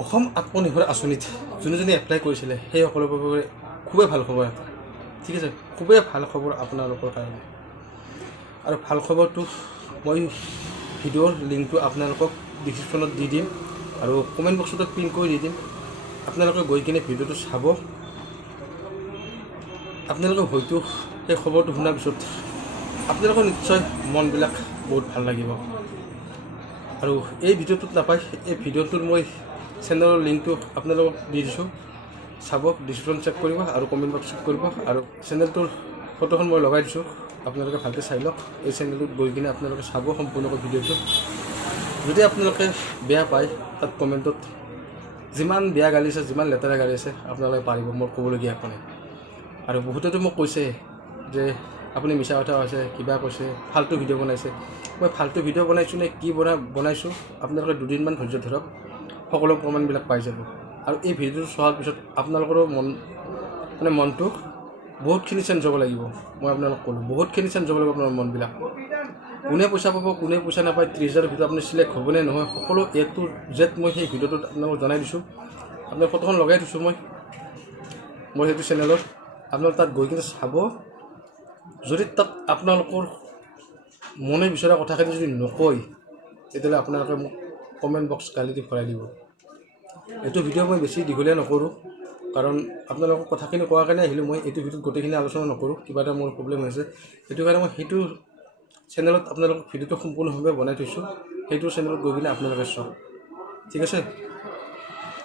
অসম আত্মনিৰ্ভৰ আঁচনিত যোনে এপ্লাই কৰিছিলে সেই সকলোৰে বাবে খুবেই ভাল খবৰ এটা, ঠিক আছে, খুবেই ভাল খবৰ আপোনালোকৰ কাৰণে। আৰু ভাল খবৰটো মই ভিডিঅ'ৰ লিংকটো আপোনালোকক ডিছক্ৰিপশ্যনত দি দিম আৰু কমেণ্ট বক্সত পিন কৰি দি দিম। আপোনালোকে গৈ কিনে ভিডিঅ'টো চাব। আপোনালোকে হয়তো সেই খবৰটো শুনাৰ পিছত আপোনালোকৰ নিশ্চয় মনবিলাক বহুত ভাল লাগিব। আৰু এই ভিডিঅ'টোত নাপায়, এই ভিডিঅ'টোত মই চেনেলৰ লিংকটো আপোনালোকক দি দিছোঁ, চাব, ডিছক্ৰিপশ্যন চেক কৰিব আৰু কমেণ্ট বক্স চেক কৰিব। আৰু চেনেলটোৰ ফটোখন মই লগাই দিছোঁ, আপোনালোকে ভালকৈ চাই লওক। এই চেনেলটোত গৈ কিনে আপোনালোকে চাব সম্পূৰ্ণকৈ ভিডিঅ'টো। যদি আপোনালোকে বেয়া পায় তাত কমেণ্টত যিমান বেয়া গালি আছে, যিমান লেতেৰা গালি আছে আপোনালোকে পাৰিব, মোৰ ক'বলগীয়া একো নাই। আৰু বহুতেতো মোক কৈছে যে আপুনি মিছা কথা কৈছে, কিবা কৈছে, ফাল্টু ভিডিঅ' বনাইছে। মই ফাল্টু ভিডিঅ' বনাইছোঁ নে কি বনাইছোঁ আপোনালোকে দুদিনমান ধৈৰ্য ধৰক, সকলো প্ৰমাণবিলাক পাই যাব। আৰু এই ভিডিঅ'টো চোৱাৰ পিছত আপোনালোকৰো মনটো বহুতখিনি চেঞ্জ হ'ব লাগিব। মই আপোনালোকক ক'লোঁ বহুতখিনি চেঞ্জ হ'ব লাগিব আপোনাৰ মনবিলাক। কোনে পইচা পাব, কোনে পইচা নাপায়, 30,000 ভিতৰত আপুনি চিলেক্ট হ'বনে নহয়, সকলো A to Z মই সেই ভিডিঅ'টোত আপোনালোকক জনাই দিছোঁ। আপোনাৰ ফটোখন লগাই দিছোঁ মই সেইটো চেনেলত। আপোনালোকে তাত গৈ কিনে চাব। যদি তাত আপোনালোকৰ মনে বিচৰা কথাখিনি যদি নকয়, তেতিয়াহ'লে আপোনালোকে মোক কমেণ্ট বক্স গালি দি ভৰাই দিব। এইটো ভিডিঅ' মই বেছি দীঘলীয়া নকৰোঁ, কাৰণ আপোনালোকক কথাখিনি কোৱাৰ কাৰণে আহিলোঁ। মই এইটো ভিডিঅ'ত গোটেইখিনি আলোচনা নকৰোঁ, কিবা এটা মোৰ প্ৰব্লেম হৈছে। সেইটো কাৰণে মই সেইটো চেনেলত আপোনালোকক ভিডিঅ'টো সম্পূৰ্ণভাৱে বনাই থৈছোঁ, সেইটো চেনেলত গৈ কিনে আপোনালোকে চাওক, ঠিক আছে।